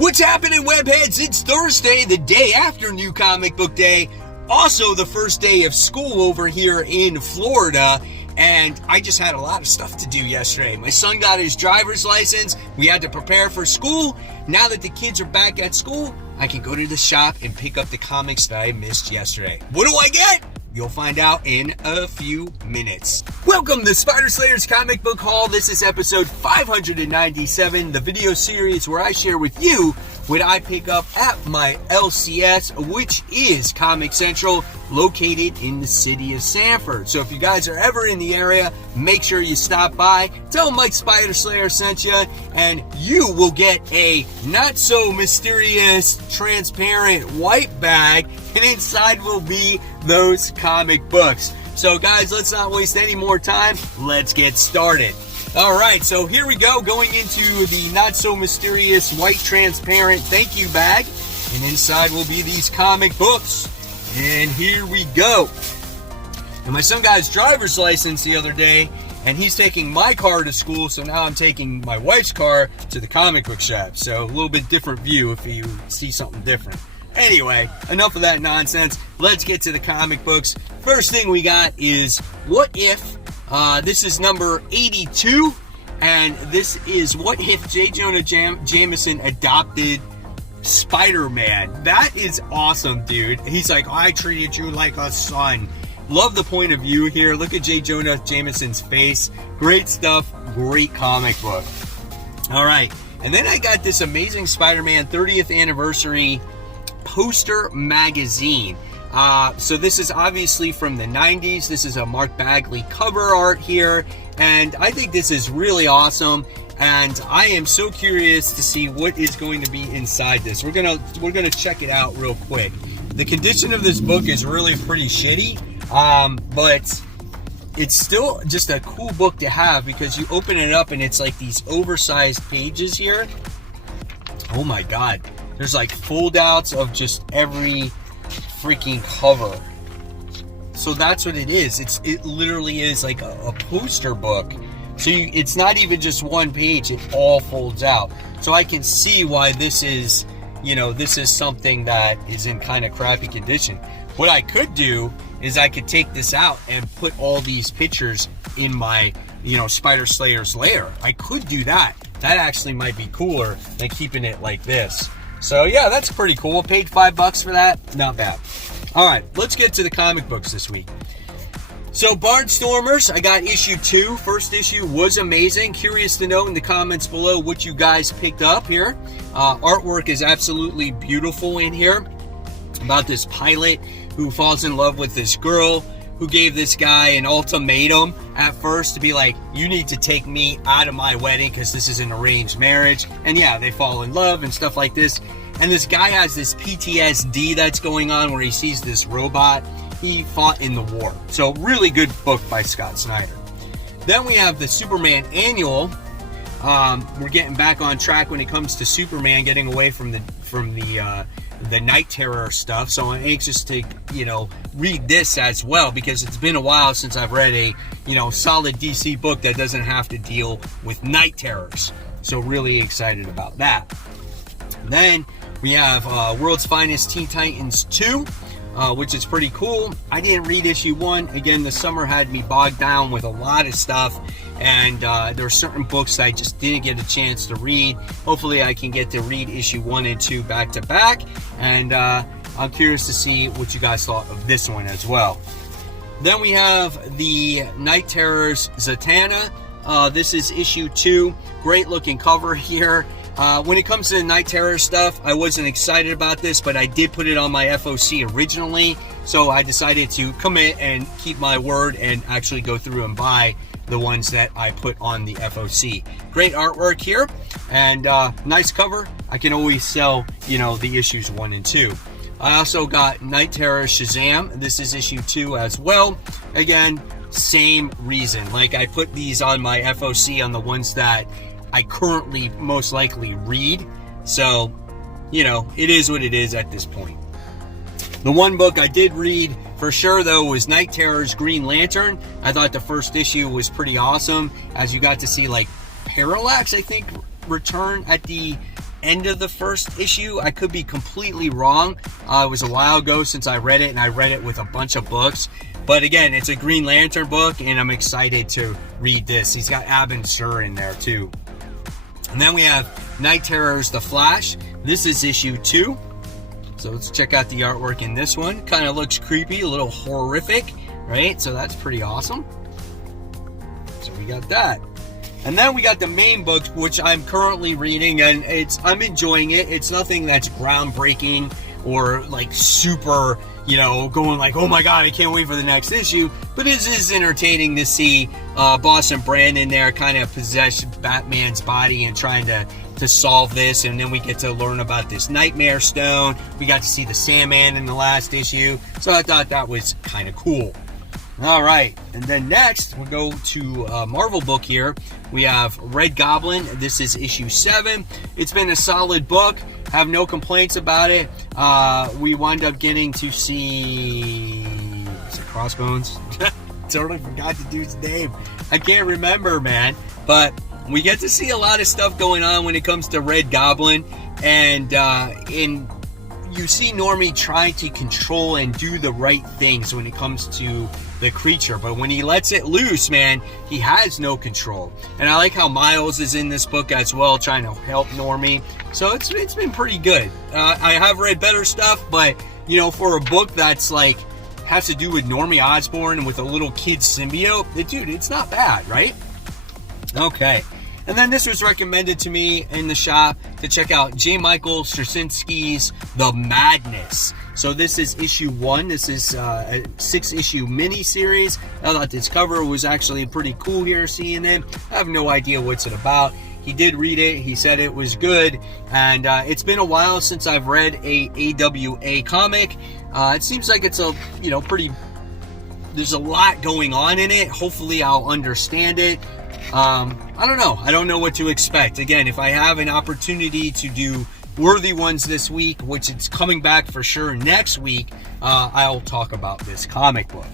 What's happening, webheads? It's Thursday, the day after New Comic Book Day. Also the first day of school over here in Florida. And I just had a lot of stuff to do yesterday. My son got his driver's license. We had to prepare for school. Now that the kids are back at school, I can go to the shop and pick up the comics that I missed yesterday. What do I get? You'll find out in a few minutes. Welcome to Spider Slayer's Comic Book Haul. This is episode 597, the video series where I share with you what I pick up at my LCS, which is Comic Central, located in the city of Sanford. So if you guys are ever in the area, make sure you stop by. Tell Mike Spider Slayer sent you, and you will get a not so mysterious, transparent white bag, and inside will be those comic books. So guys, let's not waste any more time. Let's get started. All right, so here we go, going into the not so mysterious white transparent thank you bag, and inside will be these comic books. And here we go. And my son got his driver's license the other day, and he's taking my car to school, so now I'm taking my wife's car to the comic book shop. So a little bit different view if you see something different. Anyway, enough of that nonsense. Let's get to the comic books. First thing we got is What If. This is number 82, and this is What If J. Jonah Jameson adopted Spider-Man. That is awesome, dude. He's like, I treated you like a son. Love the point of view here. Look at J. Jonah Jameson's face. Great stuff. Great comic book. All right, and then I got this amazing Spider-Man 30th anniversary poster magazine. So this is obviously from the 90s. This is a Mark Bagley cover art here, and I think this is really awesome, and I am so curious to see what is going to be inside this. We're gonna check it out real quick. The condition of this book is really pretty shitty, but it's still just a cool book to have because you open it up and it's like these oversized pages here. Oh my god, there's like fold outs of just every freaking cover. So that's what it is. It literally is like a poster book. So it's not even just one page, it all folds out. So I can see why this is, this is something that is in kind of crappy condition. What I could do is I could take this out and put all these pictures in my, Spider Slayer's lair. I could do that. That actually might be cooler than keeping it like this. So yeah, that's pretty cool. Paid $5 for that. Not bad. All right, let's get to the comic books this week. So Barnstormers, I got issue 2. First issue was amazing. Curious to know in the comments below what you guys picked up here. Artwork is absolutely beautiful in here. About this pilot who falls in love with this girl, who gave this guy an ultimatum at first to be like, you need to take me out of my wedding because this is an arranged marriage. And yeah, they fall in love and stuff like this. And this guy has this PTSD that's going on where he sees this robot. He fought in the war. So really good book by Scott Snyder. Then we have the Superman Annual. We're getting back on track when it comes to Superman, getting away from the Night Terror stuff. So I'm anxious to, read this as well because it's been a while since I've read a, solid DC book that doesn't have to deal with night terrors. So really excited about that. Then we have World's Finest Teen Titans 2, which is pretty cool. I didn't read issue 1. Again, the summer had me bogged down with a lot of stuff, and there are certain books that I just didn't get a chance to read. Hopefully I can get to read issue 1 and 2 back to back, and I'm curious to see what you guys thought of this one as well. Then we have the Night Terrors Zatanna. This is issue 2. Great looking cover here. When it comes to the Night Terror stuff, I wasn't excited about this, but I did put it on my FOC originally, so I decided to commit and keep my word and actually go through and buy the ones that I put on the FOC. Great artwork here, and nice cover. I can always sell, the issues 1 and 2. I also got Night Terror Shazam. This is issue 2 as well. Again, same reason. Like, I put these on my FOC on the ones that I currently most likely read. So, it is what it is at this point. The one book I did read for sure, though, was Night Terror's Green Lantern. I thought the first issue was pretty awesome, as you got to see, like, Parallax, I think, return at the end of the first issue. I could be completely wrong. It was a while ago since I read it, and I read it with a bunch of books. But again, it's a Green Lantern book, and I'm excited to read this. He's got Abin Sur in there too. And then we have Night Terror's The Flash. This is issue 2. So let's check out the artwork in this one. Kind of looks creepy, a little horrific, right? So that's pretty awesome. So we got that. And then we got the main book, which I'm currently reading, and I'm enjoying it. It's nothing that's groundbreaking or like super, going like, oh my God, I can't wait for the next issue. But it is entertaining to see Boston Brandon there kind of possess Batman's body and trying to solve this. And then we get to learn about this Nightmare Stone. We got to see the Sandman in the last issue. So I thought that was kind of cool. All right, and then next we'll go to a Marvel book here. We have Red Goblin. This is issue 7. It's been a solid book. Have no complaints about it. We wind up getting to see... Is it Crossbones? Totally forgot the dude's name. I can't remember, man. But we get to see a lot of stuff going on when it comes to Red Goblin. And you see Normie trying to control and do the right things when it comes to the creature, but when he lets it loose, man, he has no control. And I like how Miles is in this book as well, trying to help Normie. So it's been pretty good. I have read better stuff, but for a book that's like has to do with Normie Osborn and with a little kid symbiote, dude, it's not bad, right? Okay. And then this was recommended to me in the shop to check out J. Michael Straczynski's The Madness. So this is issue 1. This is a 6-issue mini-series. I thought this cover was actually pretty cool here, seeing it. I have no idea what's it about. He did read it. He said it was good. And it's been a while since I've read a AWA comic. It seems like it's a, pretty... There's a lot going on in it. Hopefully I'll understand it. I don't know. I don't know what to expect. Again, if I have an opportunity to do worthy ones this week, which it's coming back for sure next week, I'll talk about this comic book.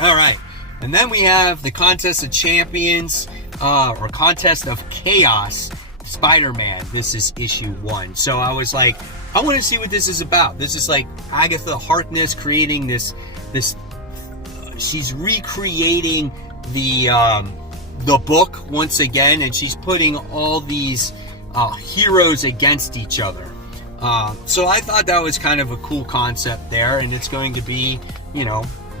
All right. And then we have the Contest of Champions, or Contest of Chaos, Spider-Man. This is issue 1. So I was like, I want to see what this is about. This is like Agatha Harkness creating this she's recreating the book once again, and she's putting all these heroes against each other. So I thought that was kind of a cool concept there, and it's going to be,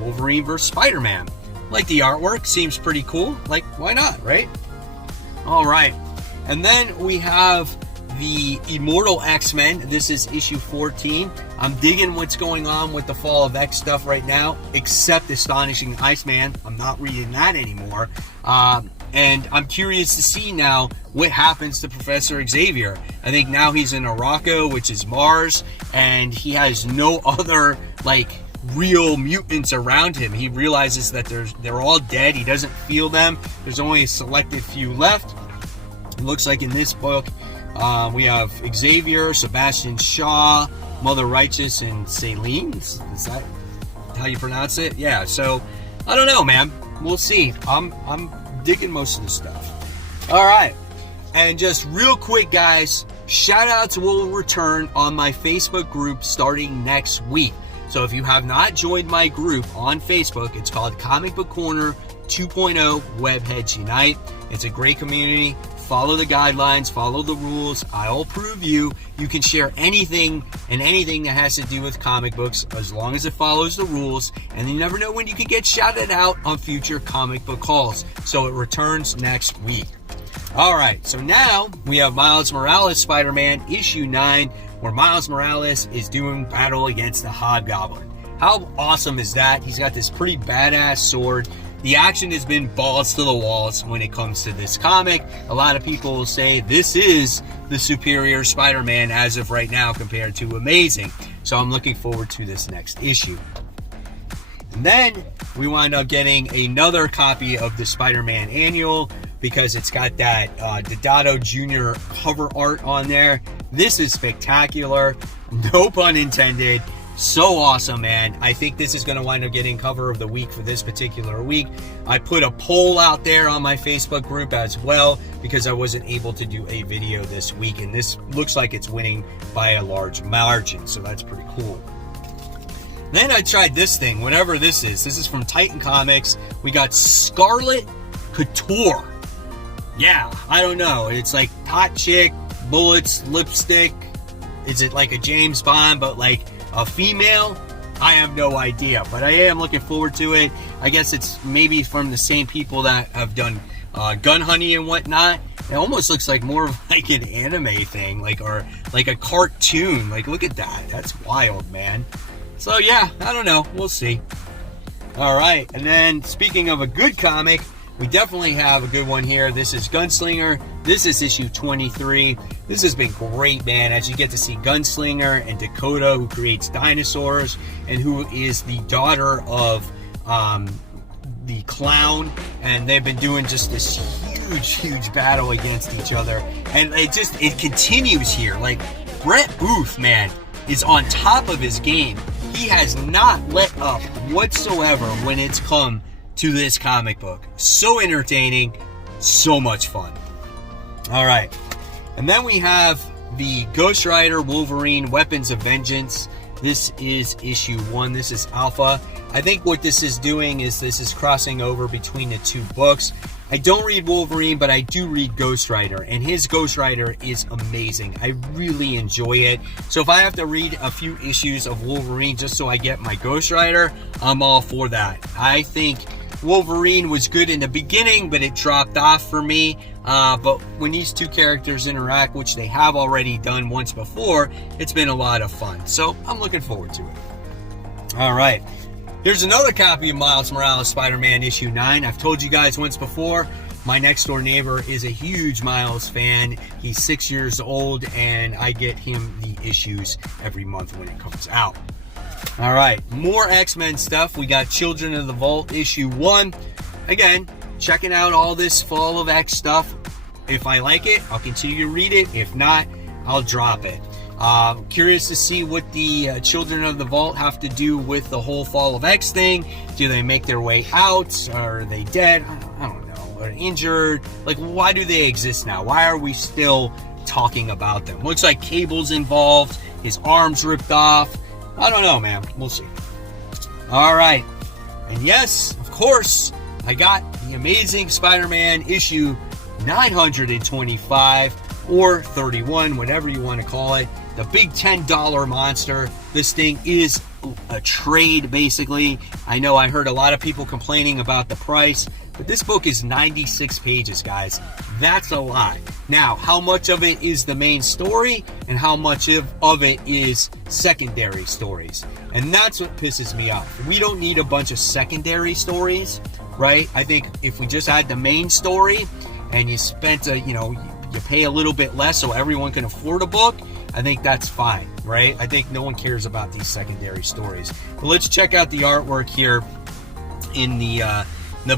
Wolverine versus Spider-Man. Like the artwork, seems pretty cool. Like, why not, right? All right. And then we have the Immortal X-Men. This is issue 14. I'm digging what's going on with the Fall of X stuff right now, except Astonishing Iceman. I'm not reading that anymore. And I'm curious to see now what happens to Professor Xavier. I think now he's in Arakko, which is Mars, and he has no other, real mutants around him. He realizes that they're all dead. He doesn't feel them. There's only a selected few left. It looks like in this book, we have Xavier, Sebastian Shaw, Mother Righteous, and Selene. Is that how you pronounce it? Yeah, so I don't know, man. We'll see. I'm digging most of the stuff. All right. And just real quick, guys, shout outs will return on my Facebook group starting next week. So if you have not joined my group on Facebook, it's called Comic Book Corner 2.0 Webheads Unite. It's a great community. Follow the guidelines, follow the rules. I'll prove you. You can share anything and anything that has to do with comic books as long as it follows the rules. And you never know when you could get shouted out on future comic book calls. So it returns next week. All right, so now we have Miles Morales Spider-Man issue 9, where Miles Morales is doing battle against the Hobgoblin. How awesome is that? He's got this pretty badass sword. The action has been balls to the walls when it comes to this comic. A lot of people will say this is the superior Spider-Man as of right now compared to Amazing. So I'm looking forward to this next issue. And then we wind up getting another copy of the Spider-Man Annual because it's got that Deodato Jr. cover art on there. This is spectacular. No pun intended. So awesome, man. I think this is going to wind up getting cover of the week for this particular week. I put a poll out there on my Facebook group as well because I wasn't able to do a video this week, and this looks like it's winning by a large margin, so that's pretty cool. Then I tried this thing, whatever this is. This is from Titan Comics. We got Scarlet Couture. Yeah, I don't know. It's like hot chick, bullets, lipstick. Is it like a James Bond, but like a female? I have no idea, but I am looking forward to it. I guess it's maybe from the same people that have done Gun Honey and whatnot. It almost looks like more of like an anime thing, or like a cartoon. Like, look at that. That's wild, man. So yeah, I don't know. We'll see. All right, and then speaking of a good comic, we definitely have a good one here. This is Gunslinger. This is issue 23. This has been great, man, as you get to see Gunslinger and Dakota, who creates dinosaurs and who is the daughter of the Clown. And they've been doing just this huge battle against each other. And it continues here. Like, Brett Booth, man, is on top of his game. He has not let up whatsoever when it's come to this comic book. So entertaining, so much fun. All right, and then we have the Ghost Rider Wolverine Weapons of Vengeance. This is issue 1. This is Alpha. I think what this is doing is this is crossing over between the two books. I don't read Wolverine, but I do read Ghost Rider, and his Ghost Rider is amazing. I really enjoy it. So if I have to read a few issues of Wolverine just so I get my Ghost Rider, I'm all for that. I think Wolverine was good in the beginning, but it dropped off for me. But when these two characters interact, which they have already done once before, it's been a lot of fun. So I'm looking forward to it. All right. Here's another copy of Miles Morales Spider-Man issue 9. I've told you guys once before, my next door neighbor is a huge Miles fan. He's 6 years old, and I get him the issues every month when it comes out. All right, more X-Men stuff. We got Children of the Vault issue 1. Again, checking out all this Fall of X stuff. If I like it, I'll continue to read it. If not, I'll drop it. Curious to see what the Children of the Vault have to do with the whole Fall of X thing. Do they make their way out? Are they dead? I don't know. Are injured? Like, why do they exist now? Why are we still talking about them? Looks like Cable's involved. His arm's ripped off. I don't know, man. We'll see. All right. And yes, of course, I got the Amazing Spider-Man issue 925 or 31, whatever you want to call it. The big $10 monster. This thing is a trade, basically. I know I heard a lot of people complaining about the price, but this book is 96 pages, guys. That's a lot. Now, how much of it is the main story and how much of it is secondary stories? And that's what pisses me off. We don't need a bunch of secondary stories, right? I think if we just had the main story and you spent you pay a little bit less so everyone can afford a book, I think that's fine, right? I think no one cares about these secondary stories. But let's check out the artwork here in the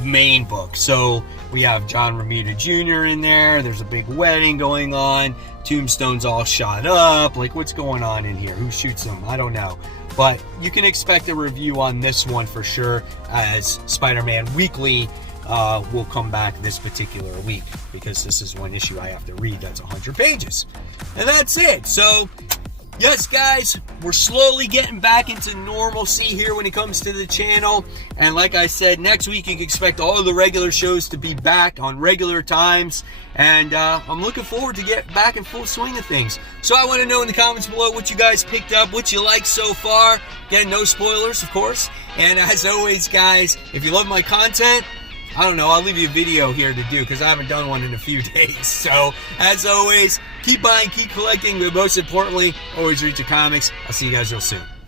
main book. So we have John Romita Jr. in there. There's a big wedding going on. Tombstone's all shot up. Like, what's going on in here? Who shoots them? I don't know. But you can expect a review on this one for sure, as Spider-Man Weekly will come back this particular week, because this is one issue I have to read that's 100 pages. And that's it. So, yes, guys, we're slowly getting back into normalcy here when it comes to the channel. And like I said, next week you can expect all the regular shows to be back on regular times. And I'm looking forward to get back in full swing of things. So I want to know in the comments below what you guys picked up, what you like so far. Again, no spoilers, of course. And as always, guys, if you love my content, I don't know, I'll leave you a video here to do because I haven't done one in a few days. So, as always, keep buying, keep collecting, but most importantly, always read your comics. I'll see you guys real soon.